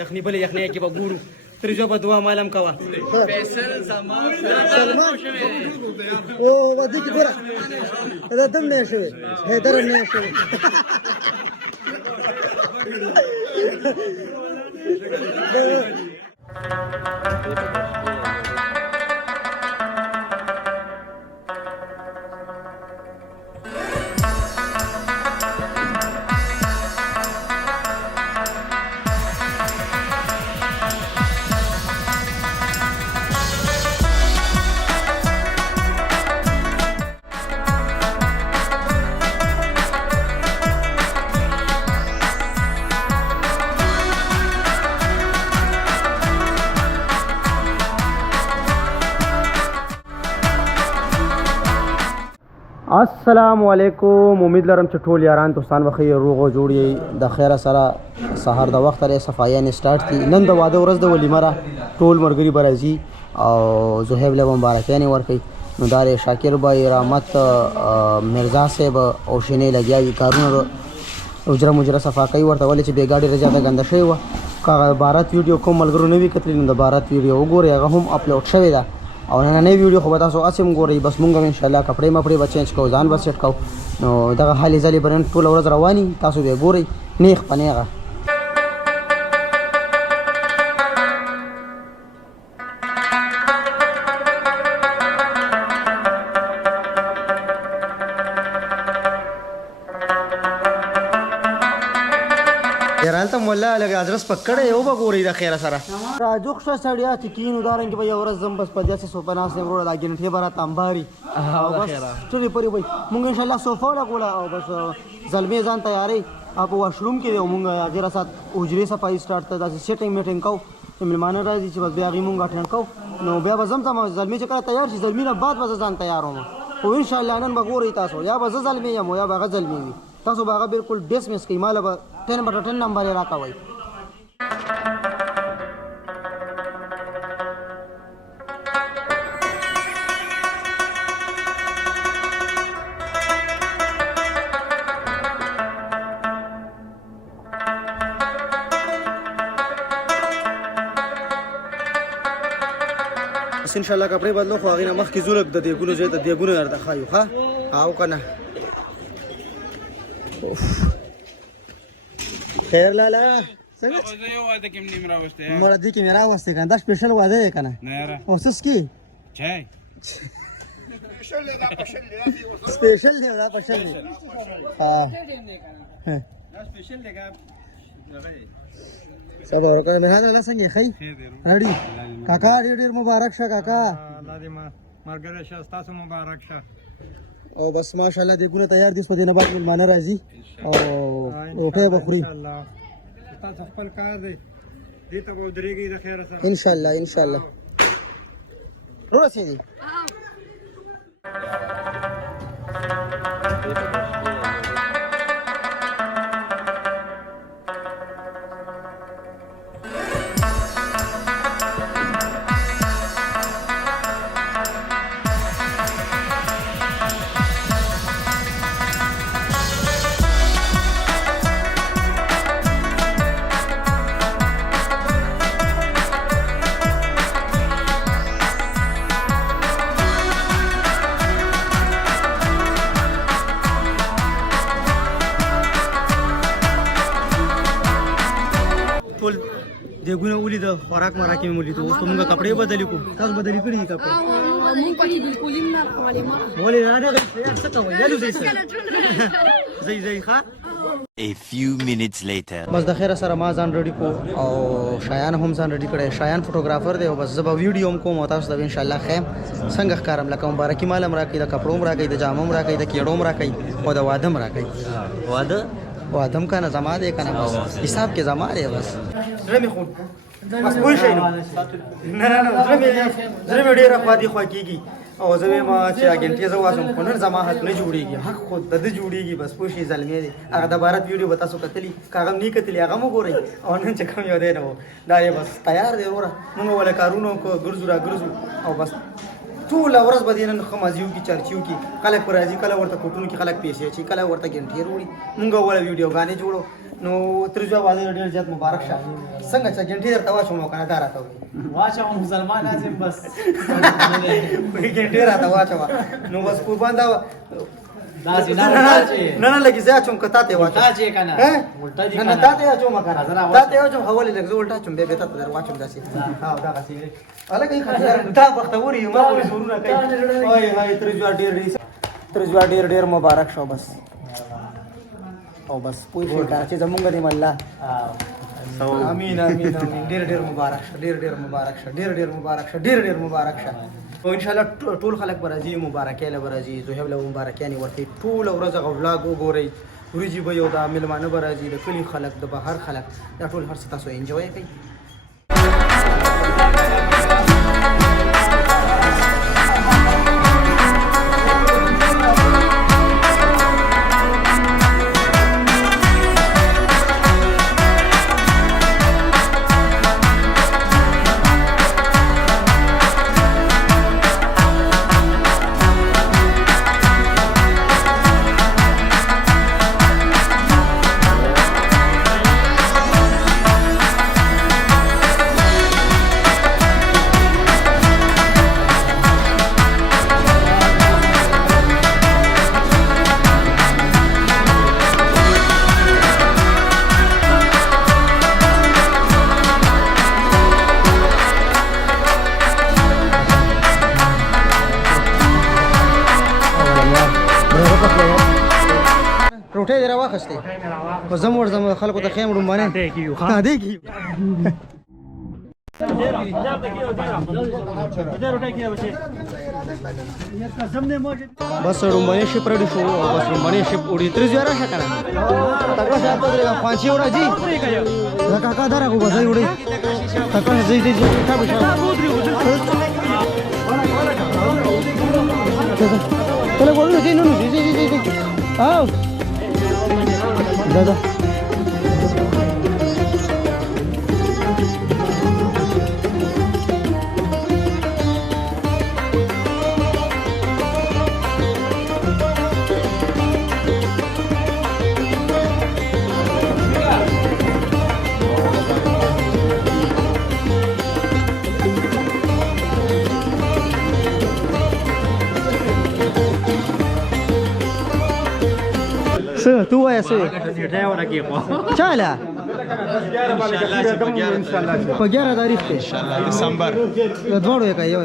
یخني بل یخني کې به ګورو تر جو په دوا مالم کوا فیصل زما او ودی کی ګورا دا دم نه شوی هدر نه شوی السلام علیکم. امید لرم چې ټول یاران دوستان بخیر روغ او جوړ یې د خیره سره سهار د وخت لري صفایان سٹارټ کی نن د واده ورځ د ولیمه را ټول مرګري برازي او زهیب له مبارکانه ورکي نو دار شاکر بای رحمت مرزا صاحب او شینې لګیاوي کارونه اجره مجره صفا کوي ورته ولې چې بیګاډي رجاده غنده شوی و کاغه بارات ویډیو کوم ملګرو نوی کتل نو د بارات ویډیو وګورئ هغه هم اپلوډ شوی دا او نن نه ویډیو خو به تاسو اسیم ګورئ بس مونږ ان شاء الله کپڑے مپړې به چینج کوو ځان به سیټ کوو نو دغه حالې ځلې برن ټول ورځ رواني تاسو به ګورئ نیخ پنیغه یارانته مولا لګ ادرس پکړې یو به ګوري د خیره سره راجوخ شو سړیا چې کینو دارنګ به یو ورځ زم بس په داسې سو پناس نه ورو لاګین ته برا تامباري او بس ټولې پوری وای مونږ ان شاء الله صوفه ولا ګولا او بس زلمې ځان تیارې اپ واشروم کې مونږ اجر سات اجري صفای سٹارټ ته داسې سیټینګ میټینګ کو مهمانه راځي چې بس بیا غي مونږ اټینډ کو نو بیا به زم ته زلمې چې کله تیار شي زلمې نه بعد به ځان تیاروم او ان شاء الله نن به ګوري تاسو یا به زلمې یا مو یا به زلمې وي تاسو به بالکل ډیس مس کې مال به 10/10 نمبر راکوي ان شاء الله کپڑے بدلو خو هغه مخ کی زولک د دیګونو زه د دیګونو ارته خایو ها او کنه خیر لالا څنګه زه یو واده کې نیم راوسته مړه دې کې میرا واسطه کنه دا سپیشل واده دی کنه نه یاره اوسس کی چای سپیشل دی دا پښل دی ها دا سپیشل دی سبا ورکه نه حاله څنګه خی اړي کاکا ډېر مبارک شه کاکا الله دې مرګره شه تاسو مبارک شه او بس ماشاءالله دې ګونه تیار دي سپدې نه بعد ملمانه راځي او روټه بخوري ان شاء الله تاسو خپل کار دی دې ته ودرېږي د خیره سره ان شاء الله روسي دي ټول دیګونه ولې د خوراک مراکې مولې ته اوس موږ کپڑے بدلی کو تاسو بدلی کړی کپڑے موږ کړی دي کولیم نه ولې نه غوښتل څه کوي یالو زي ښا A few minutes later بس د خیره سره ما ځان ریډي کو او شایان هم ځان ریډي کړی شایان فوټوګرافر دی او بس زه به ویډیو هم کوم تاسو ته ان شاء الله خیم څنګه ښکارم لکه مبارکي مالم راکې د کپړو راکې د جامو راکې د کېړو راکې او د وادم راکې وادم کنه زما دې کنه حساب کې زما دی بس رمي خون بس پوه شئ نو نه زړه مې ډېره خوا دې خوا کېږي او زه وایم چې اګنټې زه واچوم خو نن زما حق نه جوړېږي حق خو د ده جوړېږي بس پوه شئ زلمی دی هغه د بارت ویډیو به تاسو کتلي که هغه هم نه کتلي هغه هم وګورئ او نن چې کوم یو دی نه و دا یې بس تیار دی وروره مونږ وله کارونه وکړو ګرځو را ګرځو او بس ټوله ورځ به دې نن ښه مزې وکړي چرچې وکړي خلک به راځي کله ورته کوټونو کې خلک پیسې اچوي کله ورته ګنټې وړي مونږ وله ویډیوګانې جوړو نو ترجوه واده ډېر زیات مبارک شه څنګه چې ګنټې درته واچوم او که نه دا راته وایي واچوه مسلمان اعظم بس ګنټې راته واچوه نو بس قربان دا داسې نه الټا چې نه لګي زه اچوم که تا ته یې واچوم الټا چې که نه الټا دي که نه نه تا ته یې اچوم که نه تا ته یې واچوم ولې لږ زه الټا اچوم بیا تا ته در واچوم داسې دغسې هلکه یې خطیار دا بختور یو ما پورې زورونه کوي وای وای ترجوه ډېر مبارک شو بس او بس پوه شئ که چې زمونږ دې الله امین ډېر مبارک شه ډېر مبارک شه ډېر مبارک شه او ان شاء الله ټول خلک به راځي مبارکۍ له به راځي زهیب له مبارکیانې ورکوي ټوله ورځ هغه ولاګ وګورئ وریجې به یو دا مېلمانه به راځي د کلي خلک د بهر خلک دا ټول هر څه تاسو انجوی کوئ روټۍ دې راواخیستې خو زه مو ورځم خلکو ته خیم ړومبانې دې کېږي بس ړومبانې شپ ریډي شو او بس ړومبانې شپ وړي ترې زیاره شه که نه تکړه صاحب ته درېږه خوانچې وړه جي زه کاکا دا راغو به ځای وړئ تکړه ځئ کله ګورو ځئ نو ځئ او دا tu وایه څه چاله په 11 تاریخ کې انشاءالله دسمبر د دواړو یې کوي یو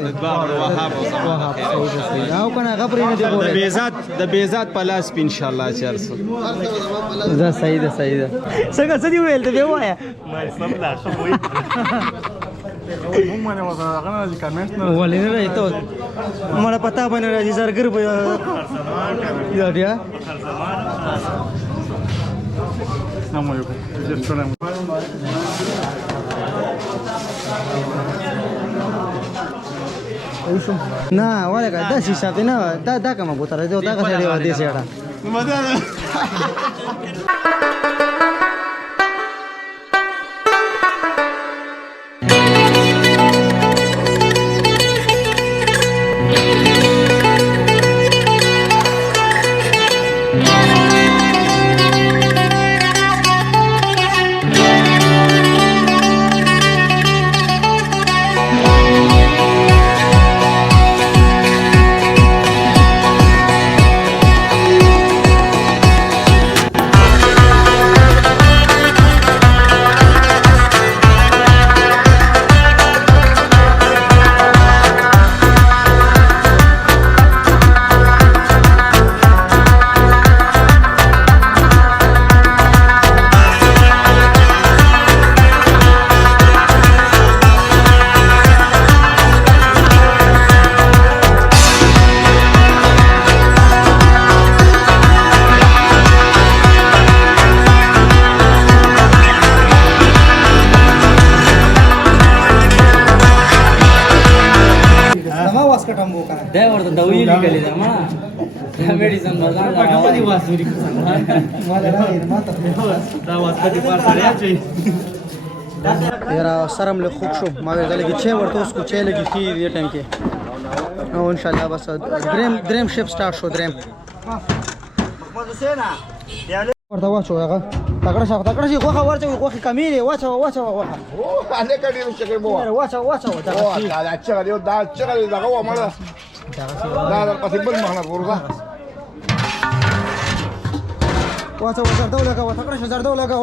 وهاب او کنه غبرې نه دی بوله د بیزات پلاس په انشاءالله 400 دا صحیح ده څنګه څه دی ویل ته به وایه ولې نه راځي ته مړه پتا باندې راځي زرګر به یا بیا نه ولګه داسې حساب نه دا کومه ګوتره دی دا غسړې و دې سیړه واس کټم وو کنه دا ورته دا ویلې کړي دا ما دا میډیسن بازار دا کومه دی واسوري مال راځي ما ته دا واس کټي پار سره اچي یاره سرم له خوب شو ما ویل چې چې ورته اوس کو چې لګي کی دې ټایم کې او ان شاء الله بس دریم شپ سٹارټ شو دریم ورته واچو هغه تکړه شي خوخه ورچو خوخه کمیله واچو انا کډی چې مو واچو دا چې غریو دا چې غریو دا غوا مړه دا پسې بل مهنه ورغه واچو زردو لګا تکړه شي زردو لګا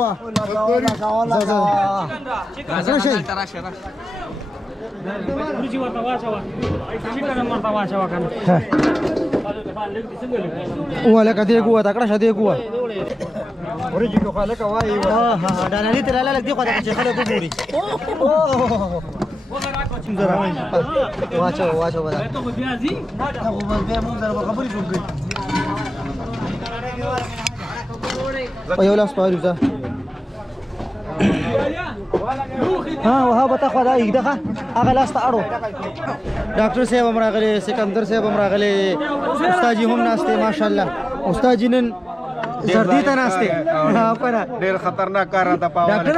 ورجی ورته واچوه چیکن ورته واچوه کنه ولکه دې ګو تکړه شه دې ګو ورجی کو خلک وای ها دا نه دې تلاله دې خو دا چې خلک وګوري واچو ودا ته خو بیا زی هغه به موږ سره خبرې وکړو په یو لاس پاره ځه ها وهابه تاخذ هاي دغه هغه لاس ته اړو ډاکټر صاحب هم راغلي سکندر صاحب هم راغلي استاد جی هم ناشته ماشاءالله استاد جی نن زردی ته ناشته ها پره ډیر خطرناک کار راته پاوله ډاکټر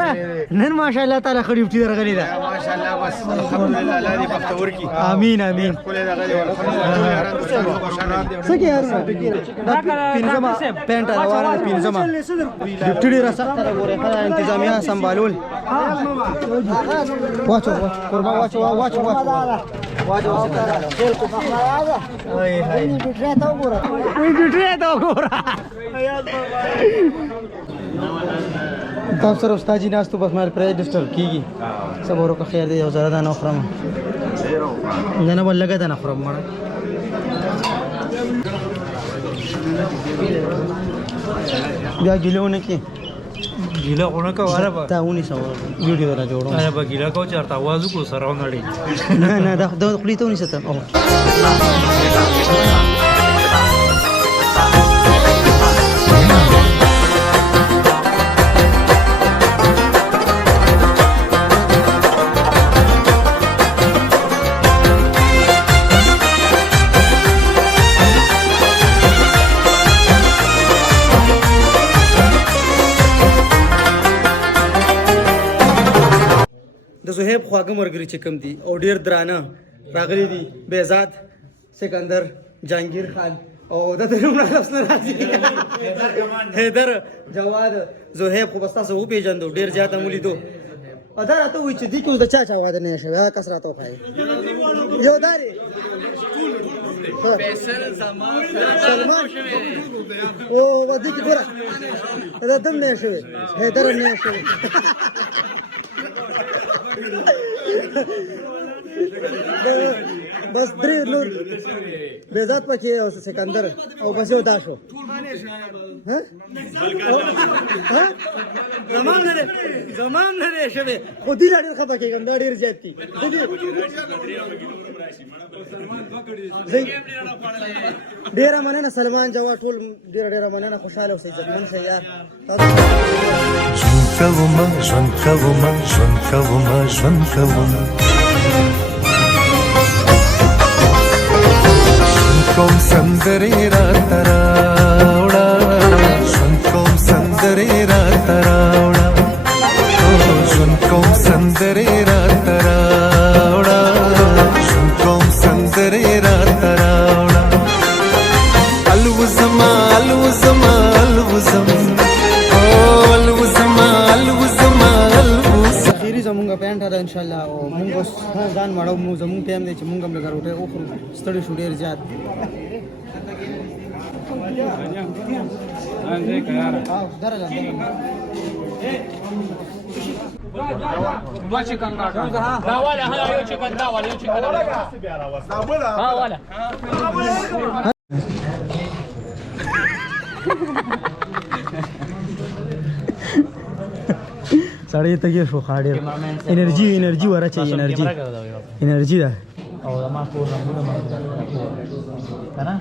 نن ماشاءالله تعالی خړې وټی درغلي ده ماشاءالله بس الحمدلله الله دې بختور کی امين کولې دغه سکی یار پینځما پینټ روانه پینځما ډیپټي را سخت ده ګوره انتظامیه سمبالول واچو قربا واچو خیل کو هاي هاي بیٹری ته وګوره تاسو سره استاد جی ناس ته بس مال پرې ډسټرب کیږي صبر وکړه خیر دی یو زړه نه خورم نه بل لګا نه خورم مړ بیا ګیلونه کې ګیلا غونه کا واره با تاونی سو ویډیو را جوړو انا با ګیلا کو چرته आवाज کو سره ونړي نه دا خپل ته ونی ستم او د زهیب خواږه مرګري چې کم دي او ډیر درانه راغلي دي بهزاد سکندر جهانگیر خان او د ترمن لفظ نه راځي حیدر جواد زهیب خو بس تاسو پیژندو ډیر زیاته مولیدو ادا راته وای چې دي کوم د چا واده نه شوی کس راته وخای یو داري سلمان او ودی کی ګره دا دم نه شوی حیدر نه شوی بس درې نور بهزاد پکې او سکندر او بس یو دا شو ها زمان نه شوی خو دې ډېر خپه کېږم دا ډېر زیات دي ډېره مننه سلمان جواد ټول ډېره مننه خوشاله اوسئ عزتمن شئ یار ژوند کوم کوم سندرې راته راوړه ژوند کوم سندرې راته راوړه ژوند کوم سندرې راته راوړه ژوند کوم سندرې راته راوړه الوزما اخیری زمونږه پینټ ده ان شاء الله او موږ اوس ځان مړو مو زمونږ ټایم دی چې موږ هم لږه روټۍ وخورو ستړي شو ډېر زیات سړی تګي شو خاډر انرژي ورا چي انرژي ده او ما ټول رنگونه کنه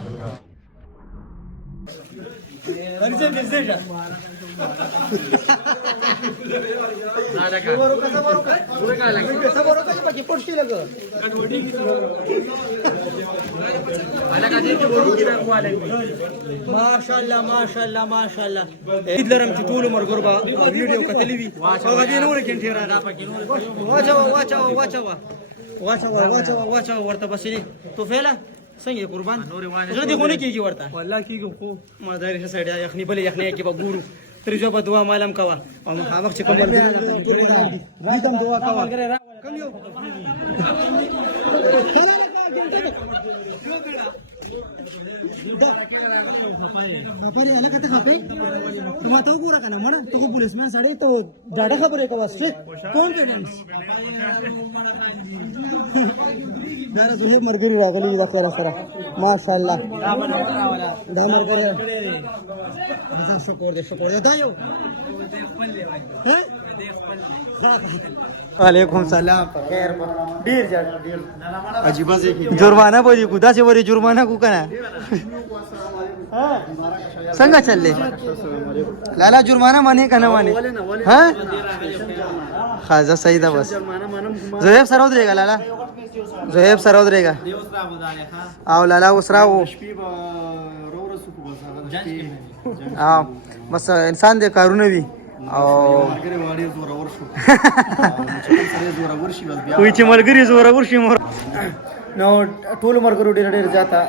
माशाल्लाह माशाल्लाह माशाल्लाह इधर हम टोल मर गरबा वीडियो कतली भी होगा दे नूर के ठेरा रा वाचा ورته بسني تو فعلا څنګه قربان زه دې خونه کیږي ورته والله کیږي خو ما دایره سایډ یخني بل یخني کې به ګورو تر جو په دعا مالم کوا او مخامخ چې کوم راځم دعا کوا کم یو خبرې الګ ته خپې ما ته وګوره کنه مړ ته پولیسمن سړی ته ډاډه خبرې کوي سټریټ کانفیډنس دا زه مرګري راغلی دا خیر سره ماشاءالله دا مرګري زه شکر دې دا یو وعلیکم سلام خیر ډیر ډیر عجیب ځکه جرمانه بودی کو دا چې وری جرمانه کو کنه څنګه چللې لالا جرمانه مانی کنه مانی ها خازه صحیح ده بس زهيب سره ودرېګا لالا زهيب سره ودرېګا او لالا وسرا وو او بس انسان دې کارونه وي او وی چې ملګری زوره ورشي مور نو ټول مرګرو ډېر زیاته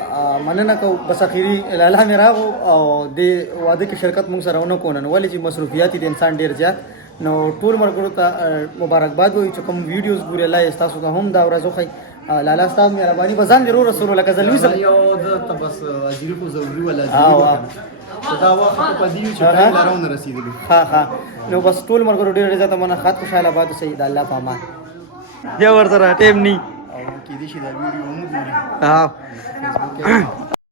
مننه کو بس اخیری لالا مې راغو او د واده کې شرکت مونږ سره ونه کونن ولې چې مصروفیات دي انسان ډېر زیات نو ټول مرګرو ته مبارکباد وي چې کوم ویډیوز ګوري الله تاسو ته هم دا ورځو خي لالا ستاسو مهرباني بزان ضرور رسول الله کزلوي سره یو د بس اجر کو ضروري ولا دا وخت په دې چې ټایم لارونه رسیدلی ها نو بس ټول مرګرو ډېر زیاته مننه خاط خوشاله باد سید الله پامان یا ورته ټیم ني او کې دې شي دا ویډیو هم ګوري ها